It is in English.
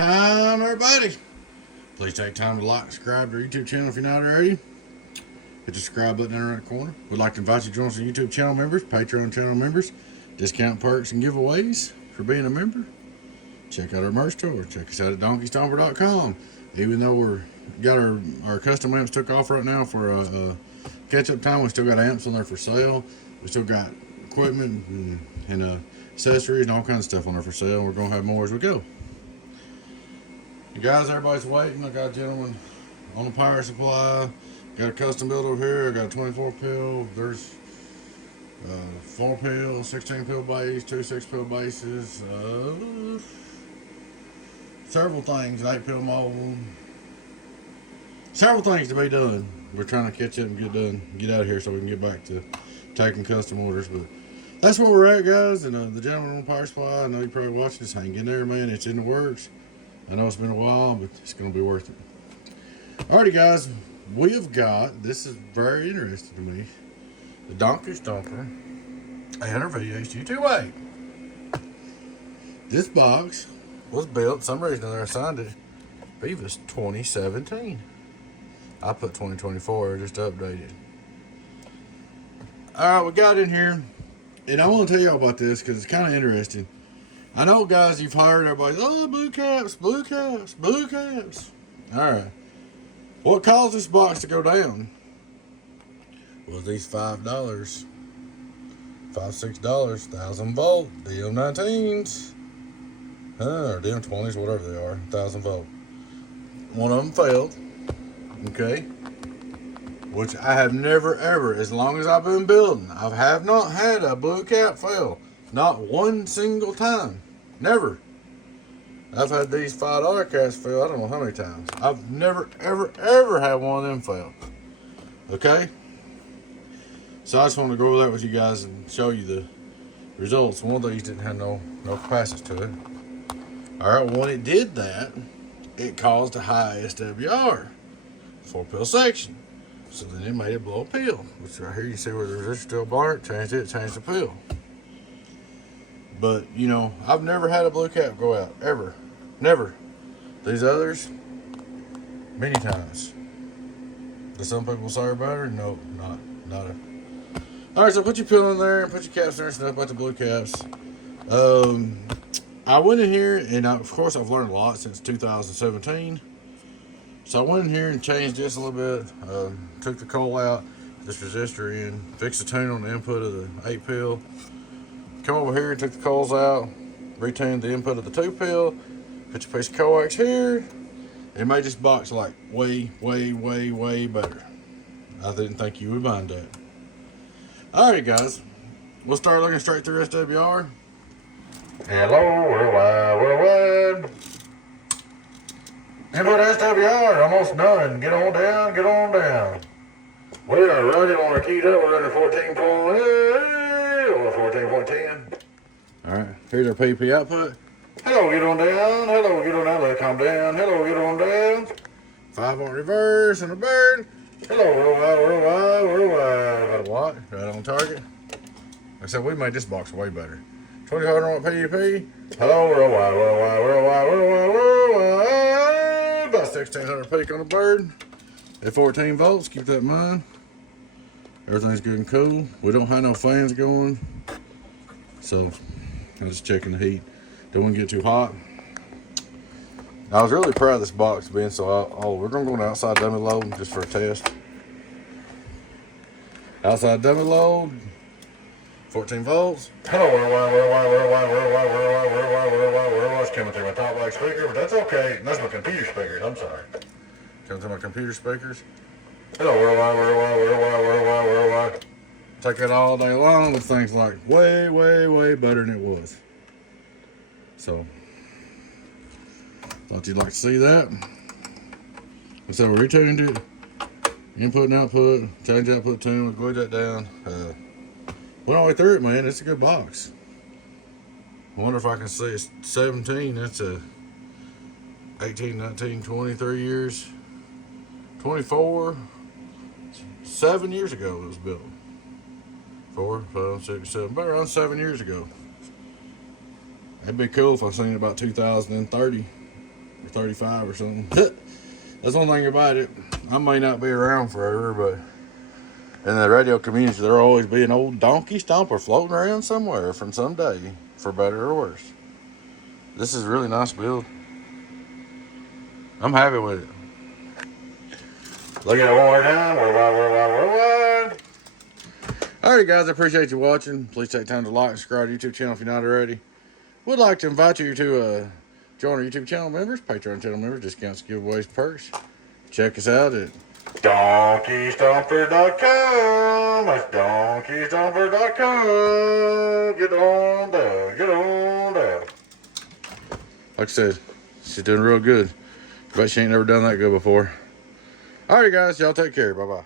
time, everybody. Please take time to like and subscribe to our YouTube channel if you're not already. Hit the subscribe button in the right corner. We'd like to invite you to join us as YouTube channel members, Patreon channel members, discount perks and giveaways for being a member. Check out our merch store. Check us out at donkeystomper.com. Even though we're got our custom amps took off right now for catch-up time, we still got amps on there for sale. We still got equipment and accessories and all kinds of stuff on there for sale. We're going to have more as we go. You guys, everybody's waiting. I got a gentleman on the power supply. Got a custom build over here. I got a 24 pill. There's 4 pill, 16 pill base, 2 6-pill bases, several things, an 8-pill mold. Several things to be done. We're trying to catch up and get out of here so we can get back to taking custom orders. But that's where we're at, guys. And the gentleman on the power supply, I know you're probably watching this. Hang in there, man. It's in the works. I know it's been a while, but it's going to be worth it. Alrighty, guys. We have got, this is very interesting to me, the Donkey Stomper 800V-HG-2X8. This box was built, some reason I assigned it, Beavis 2017. I put 2024, just updated. Alright, we got in here, and I want to tell y'all about this because it's kind of interesting. I know, guys, you've heard everybody, oh, blue caps, blue caps, blue caps. Alright. What caused this box to go down was these $5, $6, 1000 volt DM19s, or DM20s, whatever they are, 1000 volt. One of them failed, okay, which I have never ever, as long as I've been building, I have not had a blue cap fail, not one single time, never. I've had these $5 caps fail, I don't know how many times. I've never, ever had one of them fail. Okay? So I just want to go over that with you guys and show you the results. One of these didn't have no capacitance to it. Alright, when it did that, it caused a high SWR, 4-pill section. So then it made it blow a pill. Which right here you see where the resistor still burnt, changed the pill. But, you know, I've never had a blue cap go out, ever. Never. These others, many times. Do some people say better? No, not a. Alright, so put your pill in there, put your caps in there, and stuff about the blue caps. I went in here, and of course I've learned a lot since 2017. So I went in here and changed this a little bit, took the coil out, this resistor in, fixed the tune on the input of the 8-pill. Come over here and took the coils out, retuned the input of the 2-pill, put your piece of coax here, and made this box like way better. I didn't think you would mind that. Alright, guys, we'll start looking straight through SWR. Hello, worldwide. Input SWR, almost done. Get on down, get on down. We are running on our keyed up, we're running 14.10. Alright, here's our PP output. Hello, get on down. Hello, get on down. Let it calm down. Hello, get on down. 5 on reverse and a bird. Hello, worldwide. About a watt, right on target. Like I said, we made this box way better. 2000 watt PUP. Hello, worldwide. About 1600 peak on the bird. At 14 volts, keep that in mind. Everything's good and cool. We don't have no fans going. So, I'm just checking the heat. Don't want to get too hot. I was really proud of this box being so old. We're going to go outside dummy load just for a test. Outside dummy load, 14 volts. Hello, worldwide. It's coming through my top leg speaker, but that's okay. That's my computer speakers. I'm sorry. Coming through my computer speakers. Hello, worldwide. Take that all day long. This thing's like way better than it was. So, thought you'd like to see that. So we retuned it. Input and output. Change output tune. We glued that down. Went all the way through it, man. It's a good box. I wonder if I can see it's 17. That's a 18, 19, 23 years. 24. 7 years ago it was built. 4, 5, 6, 7. About around 7 years ago. It'd be cool if I seen it about 2030. or 35 or something. That's one thing about it. I may not be around forever, but in the radio community, there'll always be an old donkey Stomper floating around somewhere from some day, for better or worse. This is a really nice build. I'm happy with it. Look at it one more time. Worldwide. Alrighty, guys, I appreciate you watching. Please take time to like and subscribe to the YouTube channel if you're not already. Would like to invite you to join our YouTube channel members, Patreon channel members, discounts, giveaways, perks. Check us out at DonkeyStomper.com. That's DonkeyStomper.com. Get on down. Get on down. Like I said, she's doing real good. Bet she ain't never done that good before. Alright, guys, y'all take care. Bye-bye.